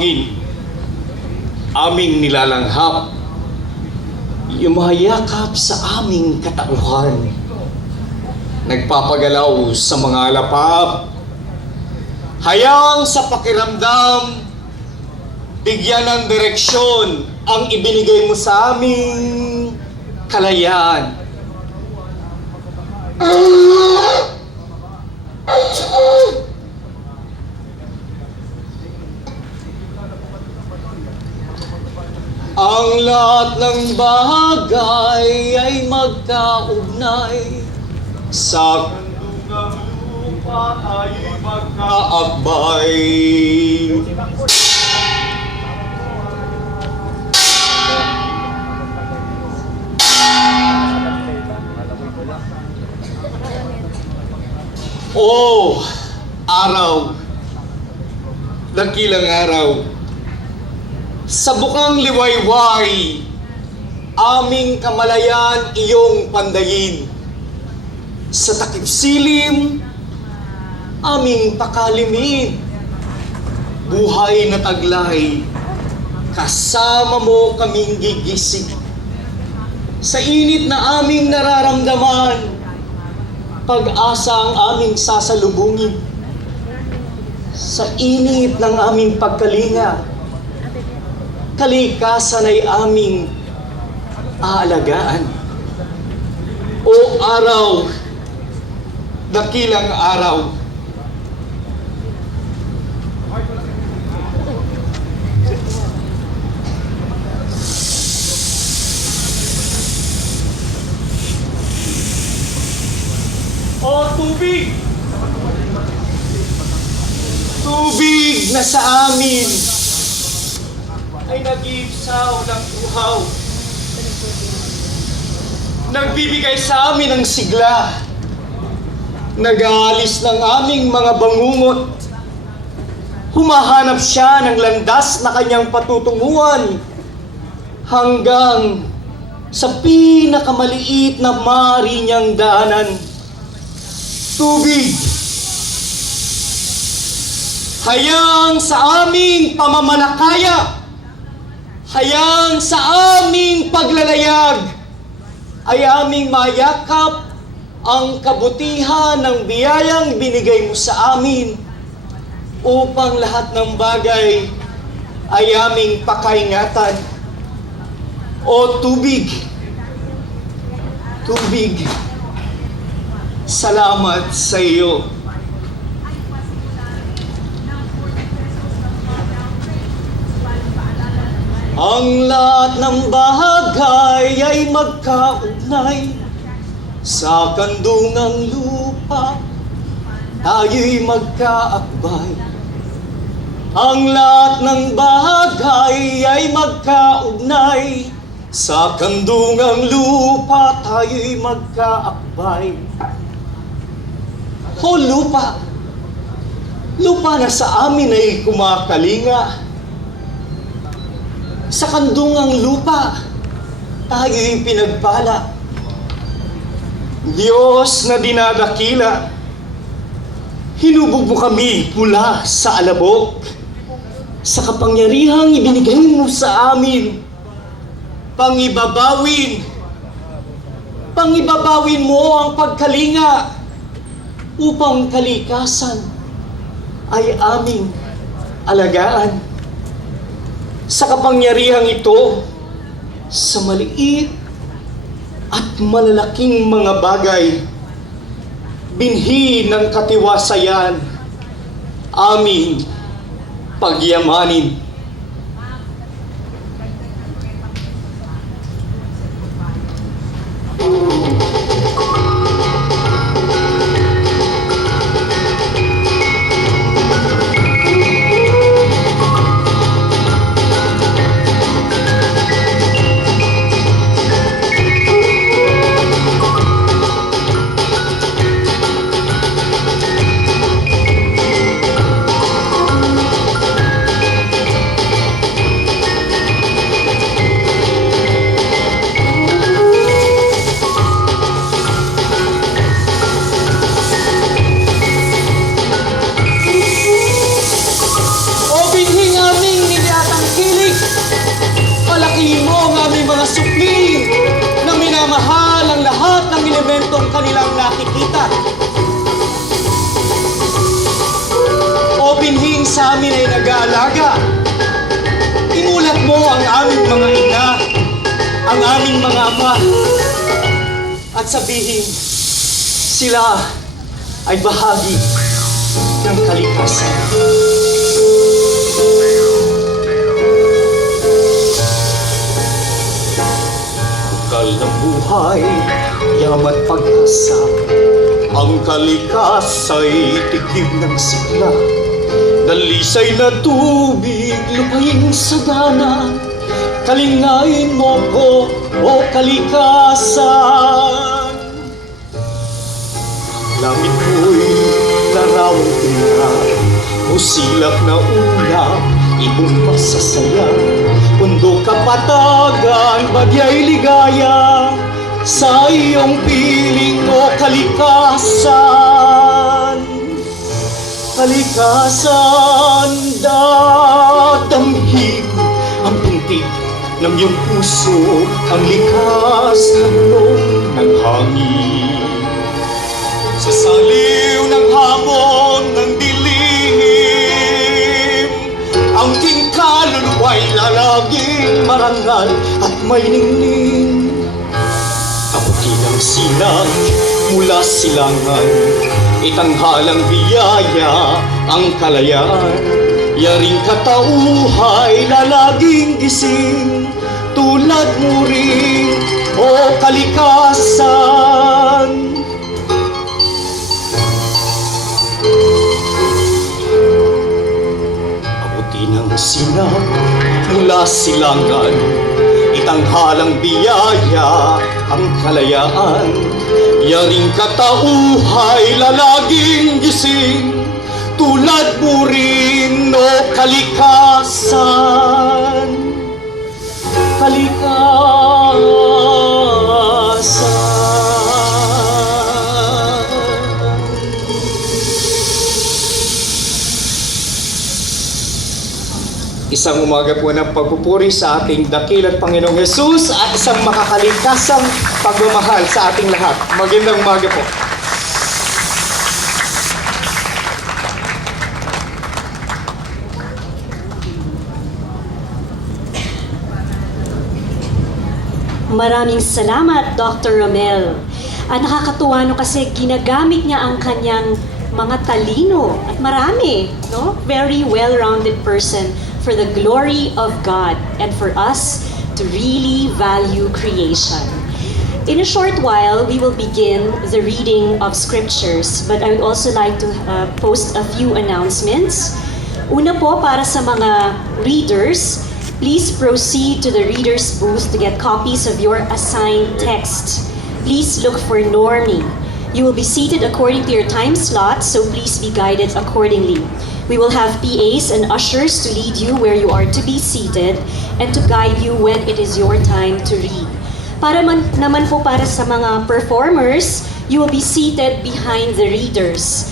hangin, aming nilalanghap, yumayakap sa aming katauhan, nagpapagalaw sa mga alapap, hayang sa pakiramdam, bigyan ng direksyon ang ibinigay mo sa aming kalayaan. Ang lahat ng bagay ay magkaugnay, sa kandungang lupa ay magkaakbay. Oh, araw, dakilang araw, sa bukang liwayway, aming kamalayan iyong pandayin. Sa takip silim, aming pakalimin. Buhay na taglay, kasama mo kaming gigising. Sa init na aming nararamdaman, pag-asa ang aming sasalubungin. Sa init ng aming pagkalinga, kalikasan ay aming aalagaan. O araw, dakilang araw, o tubig! Tubig na sa amin ay nag-iibsaw ng uhaw. Nagbibigay sa amin ng sigla. Nag-aalis ng aming mga bangungot. Humahanap siya ng landas na kanyang patutunguhan hanggang sa pinakamaliit na maaari niyang daanan. Tubig, hayang sa aming pamamalakaya, hayang sa aming paglalayag, ay aming mayakap ang kabutihan ng biyayang binigay mo sa amin, upang lahat ng bagay ay aming pakaingatan. O tubig, tubig, salamat sa iyo. Ang lahat ng bagay ay magkaugnay, sa kandungang lupa tayo'y magkaakbay. Ang lahat ng bagay ay magkaugnay, sa kandungang lupa tayo'y magkaakbay. O lupa, lupa na sa amin ay kumakalinga. Sa kandungang lupa, tayo'y pinagpala. Diyos na dinadakila, hinubog mo kami mula sa alabok. Sa kapangyarihang ibinigay mo sa amin, pangibabawin mo ang pagkalinga, upang kalikasan ay aming alagaan. Sa kapangyarihang ito, sa maliit at malalaking mga bagay, binhi ng katiwasayan, aming pagyamanin. elementong kanilang nakikita. O binhing sa amin ay nag-aalaga. Imulat mo ang aming mga ina, ang aming mga ama, at sabihin, sila ay bahagi ng kalikasan. Bukal ng buhay, yaman pag-asa, ang kalikasa'y tikim ng sigla. Dalisay na tubig, lupaing sagana, kalingain mo ko, o kalikasan. Langit mo'y larawang tingnan, o silak na ulap, ibong masasaya. Mundo kapatagan, bagya'y ligaya, sa iyong piling o kalikasan. Kalikasan, dadamhin ang pintig ng iyong puso, ang likas ng ng hangin. Sa saliw ng hamon ng dilim, ang king kaluluwa'y lalaging marangal at may ningning. Kabuti ng sinag mula silangan, itanghalang biyaya ang kalayaan. Yaring katauhay lalaging gising, tulad mo rin, o kalikasan. Abuti ng sinag mula silangan, itanghalang biyaya ang kalayaan. Yaring katauhay lalaging gising, tulad mo rin, o kalikasan. Isang umaga po ng pagpupuri sa ating dakilang Panginoong Hesus at isang makakaligtasang pagmamahal sa ating lahat. Magandang umaga po. Maraming salamat, Dr. Romel. Nakakatuwa no kasi ginagamit niya ang kanyang mga talino at marami, no? Very well-rounded person for the glory of God and for us to really value creation. In a short while, we will begin the reading of scriptures, but I would also like to post a few announcements. Una po, para sa mga readers, please proceed to the reader's booth to get copies of your assigned text. Please look for Normie. You will be seated according to your time slot, so please be guided accordingly. We will have PAs and ushers to lead you where you are to be seated and to guide you when it is your time to read. Naman po para sa mga performers, you will be seated behind the readers.